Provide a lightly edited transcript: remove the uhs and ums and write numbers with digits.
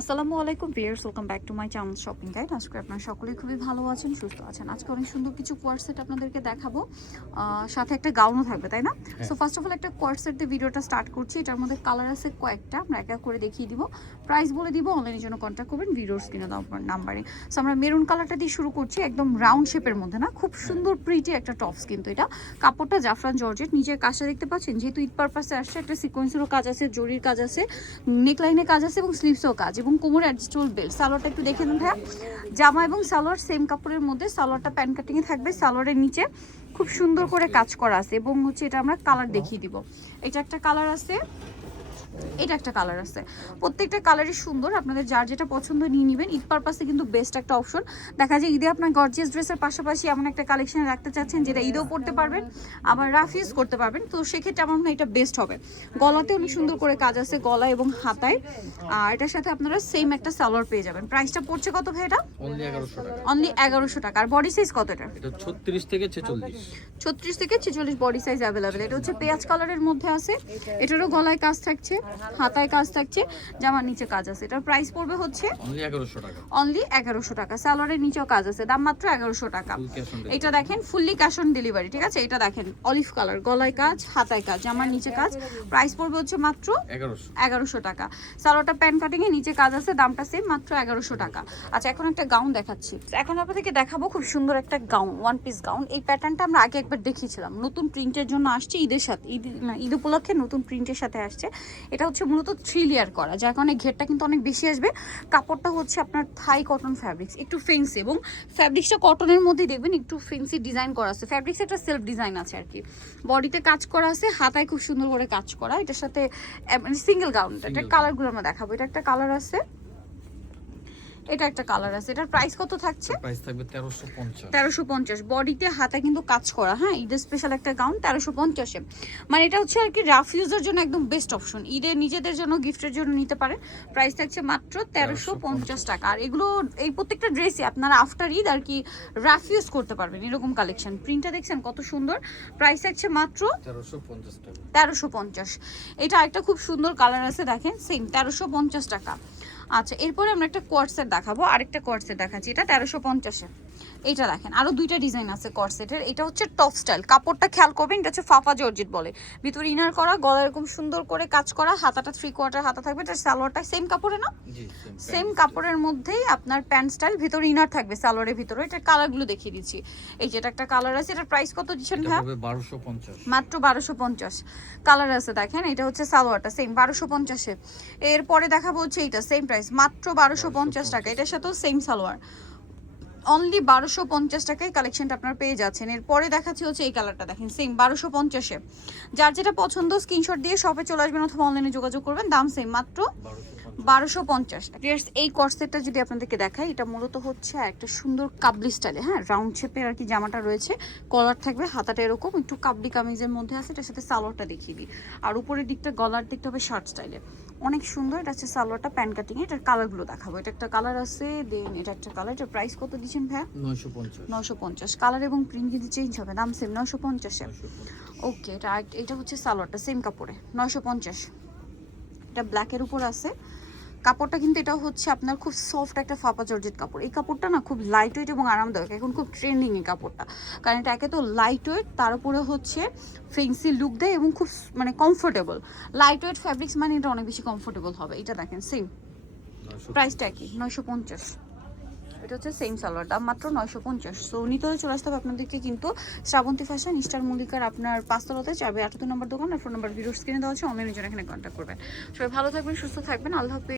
আসসালামু আলাইকুম viewers, welcome back to my channel shopping guide. আজকে আপনারা সকলেই খুবই ভালো আছেন, সুস্থ আছেন। আজকে অনেক সুন্দর কিছু কোয়ার সেট আপনাদেরকে দেখাবো, সাথে একটা গাউনও থাকবে, তাই না? সো ফার্স্ট অফ অল একটা কোয়ার সেট দিয়ে ভিডিওটা স্টার্ট করছি। এটার মধ্যে কালার আছে কয়েকটা, আমরা এক এক করে দেখিয়ে দিব, প্রাইস বলে দিব। অনলাইনের জন্য কন্ট্যাক্ট করবেন ভিডিওর স্ক্রিনে দেওয়া নাম্বারে। সো আমরা মেরুন কালারটা দিয়ে শুরু করছি, একদম রাউন্ড শেপের মধ্যে না, খুব সুন্দর প্রিটি একটা টপস। কিন্তু এটা কাপড়টা জাফরান জর্জেট, নিচের কাজটা দেখতে পাচ্ছেন, যেহেতু ঈদ পারপাসে আসছে, একটা সিকোয়েন্সেরও কাজ আছে, জরির কাজ আছে, নেকলাইনে কাজ আছে এবং স্লিভসও কাজ, এবং কোমরে অ্যাডজাস্টেবল বেল্ট। সালোয়ারটা একটু দেখে নেন ভাইয়া, জামা এবং সালোয়ার সেম কাপড়ের মধ্যে, সালোয়ারটা প্যান্ট কাটিংয়ে থাকবে, সালোয়ারের নিচে খুব সুন্দর করে কাজ করা আছে। এবং হচ্ছে এটা আমরা কালার দেখিয়ে দিব। এটা একটা কালার আছে, এটা একটা কালার আছে, প্রত্যেকটা কালারই সুন্দর। আপনাদের যার যেটা পছন্দ নিয়ে নেবেন। ঈদ পারপাসে কিন্তু বেস্ট একটা অপশন। দেখা যায় ঈদে আপনার গর্জিয়াস ড্রেসের পাশাপাশি এমন একটা কালেকশন রাখতে চাচ্ছেন যেটা ঈদেও পরতে পারবেন, আবার রাফ ইউজ করতে পারবেন, তো সেক্ষেত্রে আমার মনে হয় এটা বেস্ট হবে। গলাতে অনেক সুন্দর করে কাজ আছে, গলা এবং হাতায়। আর এটার সাথে আপনারা সেম একটা সালোয়ার পেয়ে যাবেন। প্রাইসটা পড়ছে কত ভাই? এটা অনলি 1100 টাকা। অনলি 1100 টাকা। আর বডি সাইজ কত এটা? এটা 36 থেকে 46। 36 থেকে 46 বডি সাইজ अवेलेबल। এটা হচ্ছে পেঁয়াজ কালারের মধ্যে আছে, এটারও গলায় কাজ থাকছে, হাতায় কাজ থাকছে, জামার নিচে কাজ আছে। এটার প্রাইস পড়বে হচ্ছে অনলি 1100 টাকা। অনলি 1100 টাকা। সালোয়ারের নিচেও কাজ আছে, দাম মাত্র 1100 টাকা। এটা দেখেন ফুললি ক্যাশ অন ডেলিভারি, ঠিক আছে? এটা দেখেন অলিভ কালার, গলায় কাজ, হাতায় কাজ, জামার নিচে কাজ। প্রাইস পড়বে হচ্ছে মাত্র 1100 টাকা। সালোয়ারটা প্যান্ট কাটিং এ নিচে কাজ আছে, দামটা সেম, মাত্র 1100 টাকা। আচ্ছা, এখন একটা গাউন দেখাচ্ছি। এখন আপনাদেরকে দেখাবো খুব সুন্দর একটা গাউন, ওয়ান পিস গাউন। এই প্যাটার্নটা আমরা আগে একবার দেখিয়েছিলাম, নতুন প্রিন্টের জন্য আসছে, ঈদের সাথে ঈদ উপলক্ষে নতুন প্রিন্টের সাথে আসছে। এটা হচ্ছে মূলত 3 লেয়ার করা, যার কারণে ঘেরটা কিন্তু অনেক বেশি আসবে। কাপড়টা হচ্ছে আপনার থাই কটন ফ্যাব্রিক্স, একটু ফেন্সি, এবং ফ্যাব্রিক্সটা কটনের মধ্যেই দেখবেন একটু ফেন্সি ডিজাইন করা আছে। ফ্যাব্রিক্স একটা সেলফ ডিজাইন আছে আর কি, বডিতে কাজ করা আছে, হাতায় খুব সুন্দর করে কাজ করা। এটার সাথে মানে সিঙ্গেল গাউন, এটা কালারগুলো আমরা দেখাবো। এটা একটা কালার আছে, এটা একটা কালার আছে। এটার প্রাইস কত থাকছে? প্রাইস থাকবে 1350। 1350। বডিতে হাতে কিন্তু কাজ করা, হ্যাঁ, ঈদের স্পেশাল একটা গাউন 1350 এ। মানে এটা হচ্ছে আর কি রাফ ইউজের জন্য একদম বেস্ট অপশন। ঈদের নিজেদের জন্য, গিফটের জন্য নিতে পারেন। প্রাইস থাকছে মাত্র 1350 টাকা। আর এগুলো, এই প্রত্যেকটা ড্রেসই আপনারা আফটার ঈদ আর কি রাফ ইউজ করতে পারবেন, এরকম কালেকশন। প্রিন্টটা দেখছেন কত সুন্দর। প্রাইস থাকছে মাত্র 1350 টাকা। 1350। এটা আরেকটা খুব সুন্দর কালার আছে, দেখেন সেম 1350 টাকা। আচ্ছা, এরপরে আমরা একটা কোয়ার্টসেট দেখাবো, আরেকটা কোয়ার্টসেট দেখাচ্ছি, এটা 1350-এ। এইটা দেখেন, আরো দুইটা ডিজাইন আছে কোয়ার্টসেটের। এটা হচ্ছে টপ স্টাইল, কাপড়টা খেয়াল করবেন, এটা হচ্ছে ফাফা জর্জেট বলে, ভিতরে ইনার করা, গলা এরকম সুন্দর করে কাজ করা, হাতাটা 3/4 হাতা থাকবে। এটা সালোয়ারটা সেম কাপড়ে না, জি সেম কাপড়ের মধ্যেই আপনার প্যান্ট স্টাইল, ভিতরে ইনার থাকবে সালোয়ারের ভিতরে। এটা কালারগুলো দেখিয়ে দিচ্ছি। এই যে এটা একটা কালার আছে, এটার প্রাইস কত দিচ্ছেন ভাই? 1250। মাত্র 1250। কালার আছে দেখেন, এটা হচ্ছে সালোয়ারটা সেম 1250-এ। এরপরে দেখাবো হচ্ছে এইটা, সেম প্রাইস মাত্র 1250 টাকা। এটার সাথেও সেম সালোয়ার, অনলি 1250 টাকায় কালেকশনটা আপনারা পেয়ে যাচ্ছেন। এরপরে দেখাচ্ছি হচ্ছে এই কালারটা, দেখেন সেম 1250-এ। যার যেটা পছন্দ স্ক্রিনশট দিয়ে শপে চলে আসবেন অথবা অনলাইনে যোগাযোগ করবেন, দাম সেম মাত্র 1250। এই কর্সেটটা যদি আপনাদেরকে দেখাই, এটা মূলত হচ্ছে একটা সুন্দর কাবলি স্টাইলে, হ্যাঁ, রাউন্ড শেপের আর কি জামাটা রয়েছে, কলার থাকবে, হাতাটা এরকম একটু কাবলি কামিজের মধ্যে আছে। এটার সাথে সালোয়ারটা দেখিয়ে দিই। আর উপরের দিকটা, গলার দিকটা হবে শার্ট স্টাইলে, অনেক সুন্দর। এটা হচ্ছে সালোয়ারটা প্যান্ট কাটিং। এটার কালারগুলো দেখাবো। এটা একটা কালার আছে, দেন এটা একটা কালার। এটার প্রাইস কত দিচ্ছেন ভাই? 950। কালার এবং প্রিন্ট কিন্তু চেঞ্জ হবে, দাম সেম 950-এ। ওকে, এটা হচ্ছে সালোয়ারটা সেম কাপড়ে 950। এটা ব্ল্যাকের উপর আছে, কাপড়টা কিন্তু এটা হচ্ছে আপনার খুব সফট একটা ফাপা জর্জেট কাপড়। এই কাপড়টা না খুব লাইট ওয়েট এবং আরামদায়ক, এখন খুব ট্রেন্ডিং এই কাপড়টা, কারণ এটা একে তো লাইট ওয়েট, তার উপরে হচ্ছে ফেন্সি লুক দেয় এবং খুব মানে কমফোর্টেবল। লাইট ওয়েট ফ্যাব্রিক্স মানে এটা অনেক বেশি কমফোর্টেবল হবে। এটা দেখেন সেম প্রাইসটা কি 950। এটা হচ্ছে সেম সালোয়ার, দাম মাত্র 950। সো নিতে হলে চলে আসতে হবে আপনাদেরকে কিন্তু শ্রাবন্তী ফ্যাশন, স্টার মল্লিকার আপনার 5 তলাতে 4/78 নম্বর দোকান। আর ফোন নাম্বার ভিডিওর স্ক্রিনে দেওয়া আছে, অনলাইনের জন্য এখানে কন্ট্যাক্ট করবেন। সবাই ভালো থাকবেন, সুস্থ থাকবেন, আল্লাহ হাফেজ।